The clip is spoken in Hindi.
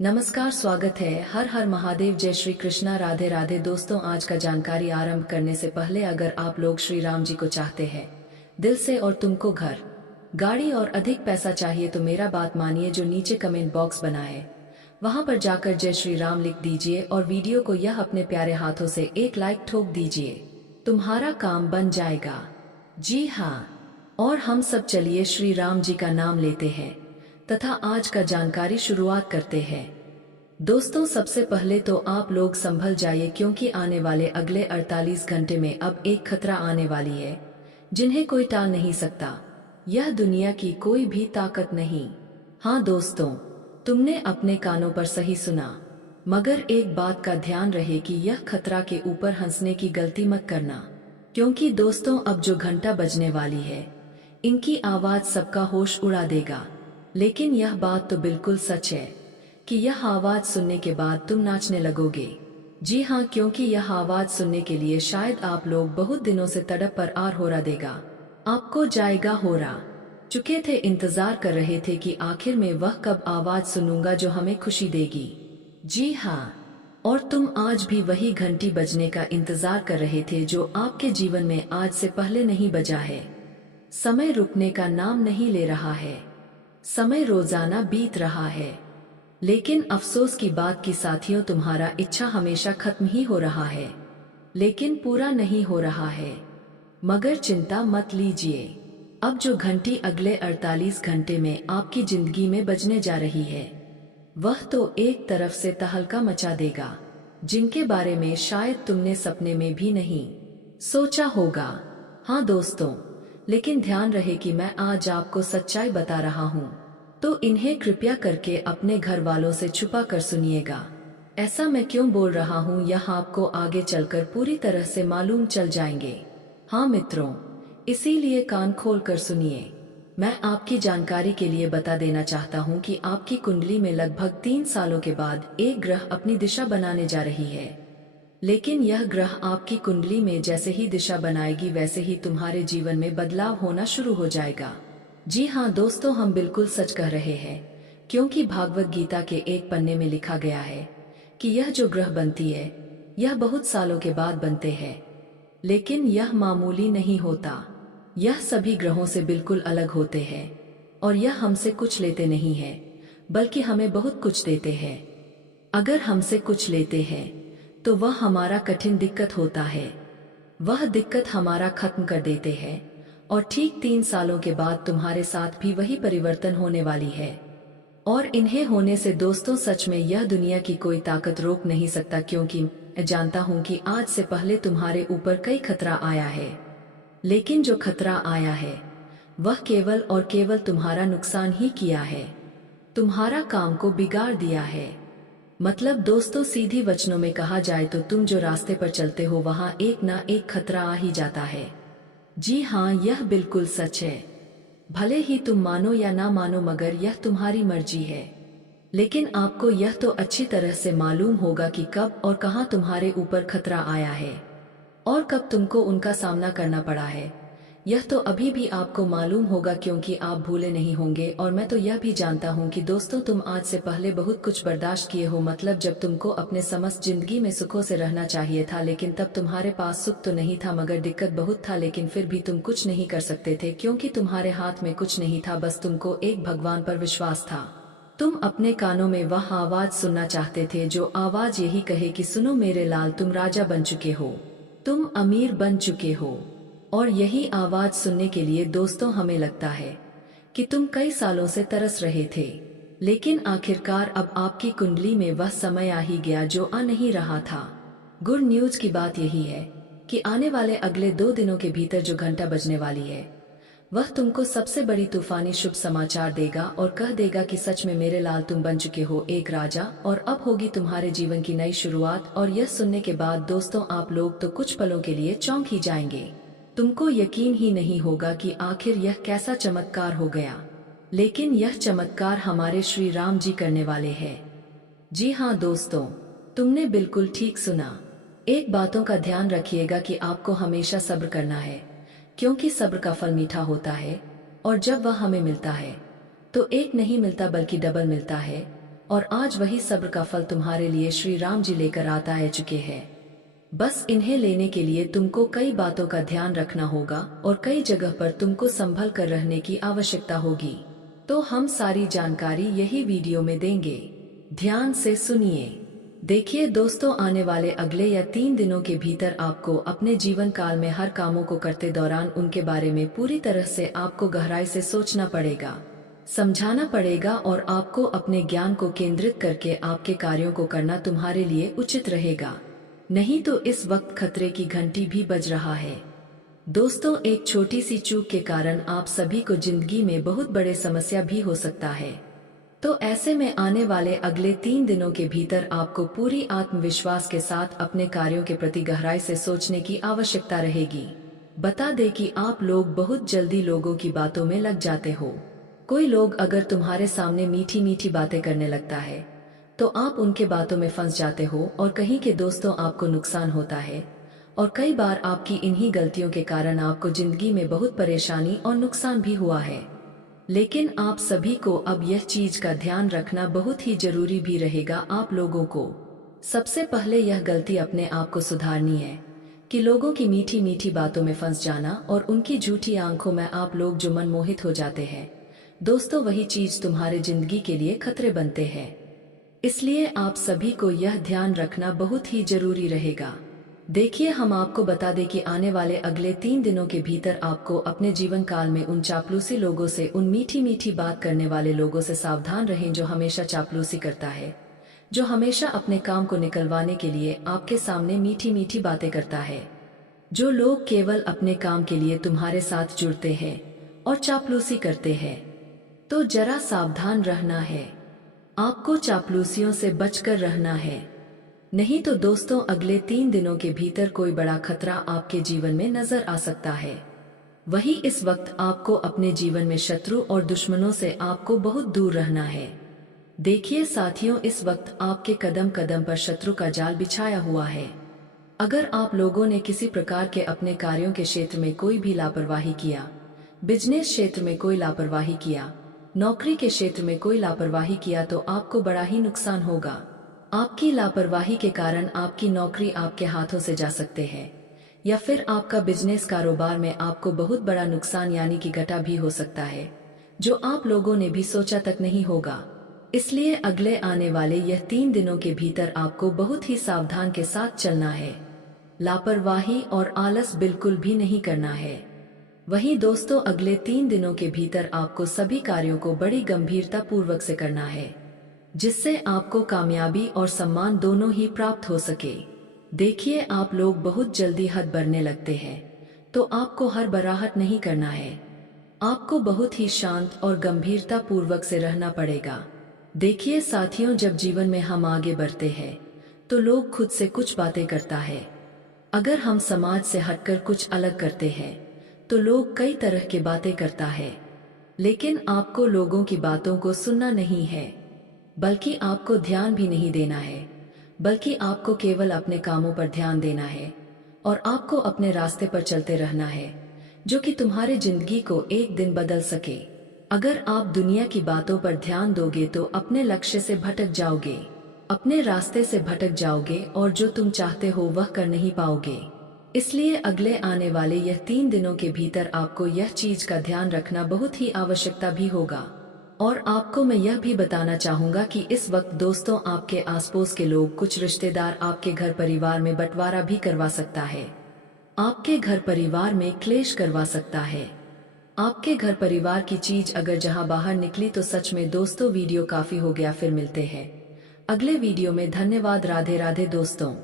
नमस्कार, स्वागत है। हर हर महादेव, जय श्री कृष्णा, राधे राधे। दोस्तों, आज का जानकारी आरंभ करने से पहले अगर आप लोग श्री राम जी को चाहते हैं दिल से और तुमको घर, गाड़ी और अधिक पैसा चाहिए तो मेरा बात मानिए। जो नीचे कमेंट बॉक्स बना है वहां पर जाकर जय श्री राम लिख दीजिए और वीडियो को यह अपने प्यारे हाथों से एक लाइक ठोक दीजिए। तुम्हारा काम बन जाएगा। जी हाँ, और हम सब चलिए श्री राम जी का नाम लेते हैं तथा आज का जानकारी शुरुआत करते हैं। दोस्तों, सबसे पहले तो आप लोग संभल जाइए क्योंकि आने वाले अगले 48 घंटे में अब एक खतरा आने वाली है जिन्हें कोई टाल नहीं सकता। यह दुनिया की कोई भी ताकत नहीं। हाँ दोस्तों, तुमने अपने कानों पर सही सुना, मगर एक बात का ध्यान रहे कि यह खतरा के ऊपर हंसने की गलती मत करना, क्योंकि दोस्तों अब जो घंटा बजने वाली है इनकी आवाज सबका होश उड़ा देगा। लेकिन यह बात तो बिल्कुल सच है कि यह आवाज सुनने के बाद तुम नाचने लगोगे। जी हाँ, क्योंकि यह आवाज सुनने के लिए शायद आप लोग बहुत दिनों से तड़प पर आर हो रहा देगा। आपको जाएगा हो रहा चुके थे, इंतजार कर रहे थे कि आखिर में वह कब आवाज सुनूंगा जो हमें खुशी देगी। जी हाँ, और तुम आज भी वही घंटी बजने का इंतजार कर रहे थे जो आपके जीवन में आज से पहले नहीं बजा है। समय रुकने का नाम नहीं ले रहा है, समय रोजाना बीत रहा है। लेकिन अफसोस की बात कि साथियों, तुम्हारा इच्छा हमेशा खत्म ही हो रहा है लेकिन पूरा नहीं हो रहा है। मगर चिंता मत लीजिए, अब जो घंटी अगले 48 घंटे में आपकी जिंदगी में बजने जा रही है वह तो एक तरफ से तहलका मचा देगा जिनके बारे में शायद तुमने सपने में भी नहीं सोचा होगा। हाँ दोस्तों, लेकिन ध्यान रहे कि मैं आज आपको सच्चाई बता रहा हूँ, तो इन्हें कृपया करके अपने घर वालों से छुपा कर सुनिएगा। ऐसा मैं क्यों बोल रहा हूँ यह आपको आगे चलकर पूरी तरह से मालूम चल जाएंगे। हाँ मित्रों, इसीलिए कान खोल कर सुनिए। मैं आपकी जानकारी के लिए बता देना चाहता हूँ कि आपकी कुंडली में लगभग 3 सालों के बाद एक ग्रह अपनी दिशा बनाने जा रही है। लेकिन यह ग्रह आपकी कुंडली में जैसे ही दिशा बनाएगी वैसे ही तुम्हारे जीवन में बदलाव होना शुरू हो जाएगा। जी हाँ दोस्तों, हम बिल्कुल सच कह रहे हैं, क्योंकि भागवत गीता के एक पन्ने में लिखा गया है कि यह जो ग्रह बनती है यह बहुत सालों के बाद बनते हैं। लेकिन यह मामूली नहीं होता, यह सभी ग्रहों से बिल्कुल अलग होते हैं और यह हमसे कुछ लेते नहीं है बल्कि हमें बहुत कुछ देते हैं। अगर हमसे कुछ लेते हैं तो वह हमारा कठिन दिक्कत होता है, वह दिक्कत हमारा खत्म कर देते हैं और ठीक 3 सालों के बाद तुम्हारे साथ भी वही परिवर्तन होने वाली है। और इन्हें होने से दोस्तों सच में यह दुनिया की कोई ताकत रोक नहीं सकता, क्योंकि मैं जानता हूं कि आज से पहले तुम्हारे ऊपर कई खतरा आया है। लेकिन जो खतरा आया है वह केवल और केवल तुम्हारा नुकसान ही किया है, तुम्हारा काम को बिगाड़ दिया है। मतलब दोस्तों, सीधी वचनों में कहा जाए तो तुम जो रास्ते पर चलते हो वहां एक ना एक खतरा आ ही जाता है। जी हाँ, यह बिल्कुल सच है। भले ही तुम मानो या ना मानो, मगर यह तुम्हारी मर्जी है। लेकिन आपको यह तो अच्छी तरह से मालूम होगा कि कब और कहां तुम्हारे ऊपर खतरा आया है और कब तुमको उनका सामना करना पड़ा है। यह तो अभी भी आपको मालूम होगा क्योंकि आप भूले नहीं होंगे। और मैं तो यह भी जानता हूँ कि दोस्तों, तुम आज से पहले बहुत कुछ बर्दाश्त किए हो। मतलब जब तुमको अपने समस्त जिंदगी में सुखों से रहना चाहिए था, लेकिन तब तुम्हारे पास सुख तो नहीं था मगर दिक्कत बहुत था। लेकिन फिर भी तुम कुछ नहीं कर सकते थे क्योंकि तुम्हारे हाथ में कुछ नहीं था, बस तुमको एक भगवान पर विश्वास था। तुम अपने कानों में वह आवाज सुनना चाहते थे जो आवाज यही कहे कि सुनो मेरे लाल, तुम राजा बन चुके हो, तुम अमीर बन चुके हो। और यही आवाज सुनने के लिए दोस्तों हमें लगता है कि तुम कई सालों से तरस रहे थे। लेकिन आखिरकार अब आपकी कुंडली में वह समय आ ही गया जो आ नहीं रहा था। गुड न्यूज की बात यही है कि आने वाले अगले 2 दिनों के भीतर जो घंटा बजने वाली है वह तुमको सबसे बड़ी तूफानी शुभ समाचार देगा और कह देगा कि सच में मेरे लाल, तुम बन चुके हो एक राजा और अब होगी तुम्हारे जीवन की नई शुरुआत। और यह सुनने के बाद दोस्तों आप लोग तो कुछ पलों के लिए चौंक ही जाएंगे। तुमको यकीन ही नहीं होगा कि आखिर यह कैसा चमत्कार हो गया। लेकिन यह चमत्कार हमारे श्री राम जी करने वाले हैं। जी हाँ दोस्तों, तुमने बिल्कुल ठीक सुना। एक बातों का ध्यान रखिएगा कि आपको हमेशा सब्र करना है, क्योंकि सब्र का फल मीठा होता है और जब वह हमें मिलता है तो एक नहीं मिलता बल्कि डबल मिलता है। और आज वही सब्र का फल तुम्हारे लिए श्री राम जी लेकर आता है चुके हैं। बस इन्हें लेने के लिए तुमको कई बातों का ध्यान रखना होगा और कई जगह पर तुमको संभल कर रहने की आवश्यकता होगी। तो हम सारी जानकारी यही वीडियो में देंगे, ध्यान से सुनिए। देखिए दोस्तों, आने वाले अगले या 3 दिनों के भीतर आपको अपने जीवन काल में हर कामों को करते दौरान उनके बारे में पूरी तरह से आपको गहराई से सोचना पड़ेगा, समझाना पड़ेगा और आपको अपने ज्ञान को केंद्रित करके आपके कार्यों को करना तुम्हारे लिए उचित रहेगा। नहीं तो इस वक्त खतरे की घंटी भी बज रहा है। दोस्तों, एक छोटी सी चूक के कारण आप सभी को जिंदगी में बहुत बड़े समस्या भी हो सकता है। तो ऐसे में आने वाले अगले 3 दिनों के भीतर आपको पूरी आत्मविश्वास के साथ अपने कार्यों के प्रति गहराई से सोचने की आवश्यकता रहेगी। बता दें कि आप लोग बहुत जल्दी लोगों की बातों में लग जाते हो। कोई लोग अगर तुम्हारे सामने मीठी मीठी बातें करने लगता है तो आप उनके बातों में फंस जाते हो और कहीं के दोस्तों आपको नुकसान होता है। और कई बार आपकी इन्हीं गलतियों के कारण आपको जिंदगी में बहुत परेशानी और नुकसान भी हुआ है। लेकिन आप सभी को अब यह चीज का ध्यान रखना बहुत ही जरूरी भी रहेगा। आप लोगों को सबसे पहले यह गलती अपने आप को सुधारनी है कि लोगों की मीठी मीठी बातों में फंस जाना और उनकी झूठी आंखों में आप लोग जो मनमोहित हो जाते हैं, दोस्तों वही चीज तुम्हारे जिंदगी के लिए खतरे बनते हैं। इसलिए आप सभी को यह ध्यान रखना बहुत ही जरूरी रहेगा। देखिए, हम आपको बता दें कि आने वाले अगले 3 दिनों के भीतर आपको अपने जीवन काल में उन चापलूसी लोगों से, उन मीठी मीठी बात करने वाले लोगों से सावधान रहें जो हमेशा चापलूसी करता है, जो हमेशा अपने काम को निकलवाने के लिए आपके सामने मीठी मीठी बातें करता है, जो लोग केवल अपने काम के लिए तुम्हारे साथ जुड़ते हैं और चापलूसी करते हैं। तो जरा सावधान रहना है, आपको चापलूसियों से बचकर रहना है। नहीं तो दोस्तों, अगले 3 दिनों के भीतर कोई बड़ा खतरा आपके जीवन में नजर आ सकता है। वही इस वक्त आपको अपने जीवन में शत्रु और दुश्मनों से आपको बहुत दूर रहना है। देखिए साथियों, इस वक्त आपके कदम कदम पर शत्रु का जाल बिछाया हुआ है। अगर आप लोगों ने किसी प्रकार के अपने कार्यों के क्षेत्र में कोई भी लापरवाही किया, बिजनेस क्षेत्र में कोई लापरवाही किया, नौकरी के क्षेत्र में कोई लापरवाही किया, तो आपको बड़ा ही नुकसान होगा। आपकी लापरवाही के कारण आपकी नौकरी आपके हाथों से जा सकते हैं, या फिर आपका बिजनेस कारोबार में आपको बहुत बड़ा नुकसान यानी कि घाटा भी हो सकता है, जो आप लोगों ने भी सोचा तक नहीं होगा। इसलिए अगले आने वाले यह 3 दिनों के भीतर आपको बहुत ही सावधान के साथ चलना है। लापरवाही और आलस बिल्कुल भी नहीं करना है। वहीं दोस्तों, अगले 3 दिनों के भीतर आपको सभी कार्यों को बड़ी गंभीरता पूर्वक से करना है, जिससे आपको कामयाबी और सम्मान दोनों ही प्राप्त हो सके। देखिए, आप लोग बहुत जल्दी हद बढ़ने लगते हैं, तो आपको हर बराहट नहीं करना है। आपको बहुत ही शांत और गंभीरता पूर्वक से रहना पड़ेगा। देखिए साथियों, जब जीवन में हम आगे बढ़ते हैं तो लोग खुद से कुछ बातें करता है। अगर हम समाज से हटकर कुछ अलग करते हैं तो लोग कई तरह की बातें करता है। लेकिन आपको लोगों की बातों को सुनना नहीं है, बल्कि आपको ध्यान भी नहीं देना है, बल्कि आपको केवल अपने कामों पर ध्यान देना है और आपको अपने रास्ते पर चलते रहना है, जो कि तुम्हारे जिंदगी को एक दिन बदल सके। अगर आप दुनिया की बातों पर ध्यान दोगे तो अपने लक्ष्य से भटक जाओगे, अपने रास्ते से भटक जाओगे और जो तुम चाहते हो वह कर नहीं पाओगे। इसलिए अगले आने वाले यह 3 दिनों के भीतर आपको यह चीज का ध्यान रखना बहुत ही आवश्यकता भी होगा। और आपको मैं यह भी बताना चाहूंगा कि इस वक्त दोस्तों, आपके आसपास के लोग, कुछ रिश्तेदार आपके घर परिवार में बंटवारा भी करवा सकता है, आपके घर परिवार में क्लेश करवा सकता है। आपके घर परिवार की चीज अगर जहां बाहर निकली तो सच में दोस्तों वीडियो काफी हो गया। फिर मिलते हैं अगले वीडियो में। धन्यवाद। राधे राधे दोस्तों।